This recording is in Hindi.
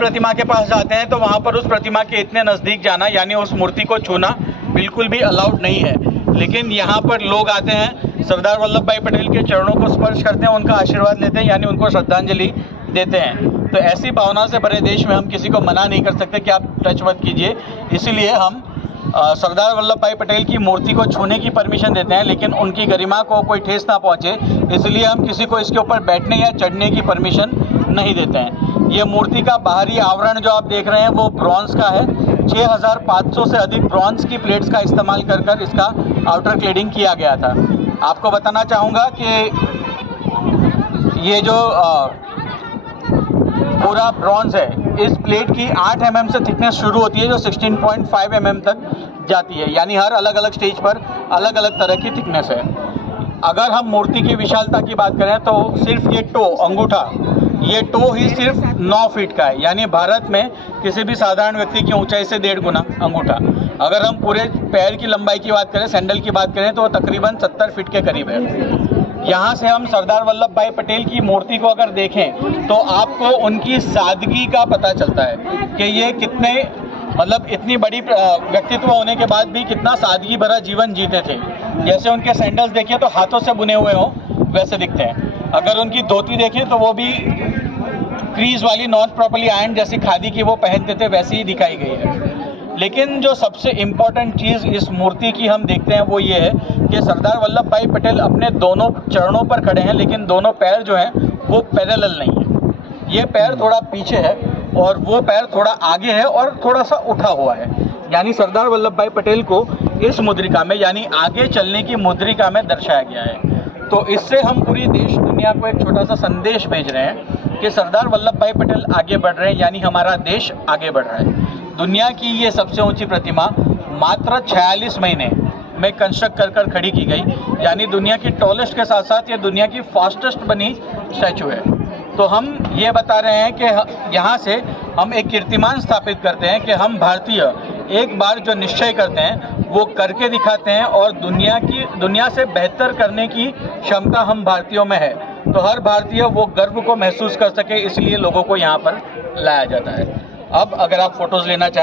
प्रतिमा के पास जाते हैं तो वहाँ पर उस प्रतिमा के इतने नज़दीक जाना यानी उस मूर्ति को छूना बिल्कुल भी अलाउड नहीं है। लेकिन यहाँ पर लोग आते हैं, सरदार वल्लभ भाई पटेल के चरणों को स्पर्श करते हैं, उनका आशीर्वाद लेते हैं, यानी उनको श्रद्धांजलि देते हैं। तो ऐसी भावना से भरे देश में हम किसी को मना नहीं कर सकते कि आप टच मत कीजिए। इसीलिए हम सरदार वल्लभ भाई पटेल की मूर्ति को छूने की परमिशन देते हैं, लेकिन उनकी गरिमा को कोई ठेस ना पहुंचे, इसलिए हम किसी को इसके ऊपर बैठने या चढ़ने की परमिशन नहीं देते हैं। ये मूर्ति का बाहरी आवरण जो आप देख रहे हैं वो ब्रॉन्ज का है। 6500 से अधिक ब्रॉन्ज की प्लेट्स का इस्तेमाल कर इसका आउटर क्लेडिंग किया गया था। आपको बताना चाहूँगा कि ये जो पूरा ब्रॉन्ज है, इस प्लेट की 8 mm से थिकनेस शुरू होती है जो 16.5 mm तक जाती है, यानी हर अलग अलग स्टेज पर अलग अलग तरह की थिकनेस है। अगर हम मूर्ति की विशालता की बात करें तो सिर्फ ये टो, अंगूठा, ये टो ही सिर्फ 9 फीट का है, यानी भारत में किसी भी साधारण व्यक्ति की ऊंचाई से 1.5 गुना अंगूठा। अगर हम पूरे पैर की लंबाई की बात करें, सैंडल की बात करें, तो वो तकरीबन 70 फीट के करीब है। यहाँ से हम सरदार वल्लभ भाई पटेल की मूर्ति को अगर देखें तो आपको उनकी सादगी का पता चलता है कि ये कितने इतनी बड़ी व्यक्तित्व होने के बाद भी कितना सादगी भरा जीवन जीते थे। जैसे उनके सैंडल्स देखिए तो हाथों से बुने हुए हों वैसे दिखते हैं। अगर उनकी धोती देखें तो वो भी क्रीज वाली, नॉट प्रॉपर्ली आयरन जैसी खादी की वो पहनते थे, वैसी ही दिखाई गई है। लेकिन जो सबसे इम्पॉर्टेंट चीज़ इस मूर्ति की हम देखते हैं वो ये है कि सरदार वल्लभ भाई पटेल अपने दोनों चरणों पर खड़े हैं, लेकिन दोनों पैर जो हैं वो पैरेलल नहीं है। ये पैर थोड़ा पीछे है और वो पैर थोड़ा आगे है और थोड़ा सा उठा हुआ है, यानी सरदार वल्लभ भाई पटेल को इस मुद्रिका में, यानी आगे चलने की मुद्रिका में दर्शाया गया है। तो इससे हम पूरी देश दुनिया को एक छोटा सा संदेश भेज रहे हैं कि सरदार वल्लभ भाई पटेल आगे बढ़ रहे हैं, यानी हमारा देश आगे बढ़ रहा है। दुनिया की ये सबसे ऊंची प्रतिमा मात्र 46 महीने में कंस्ट्रक्ट कर खड़ी की गई, यानी दुनिया की टॉलेस्ट के साथ साथ ये दुनिया की फास्टेस्ट बनी स्टैचू है। तो हम ये बता रहे हैं कि यहाँ से हम एक कीर्तिमान स्थापित करते हैं कि हम भारतीय एक बार जो निश्चय करते हैं वो करके दिखाते हैं, और दुनिया से बेहतर करने की क्षमता हम भारतीयों में है। तो हर भारतीय वो गर्व को महसूस कर सके, इसलिए लोगों को यहाँ पर लाया जाता है। अब अगर आप फोटोज़ लेना चाहें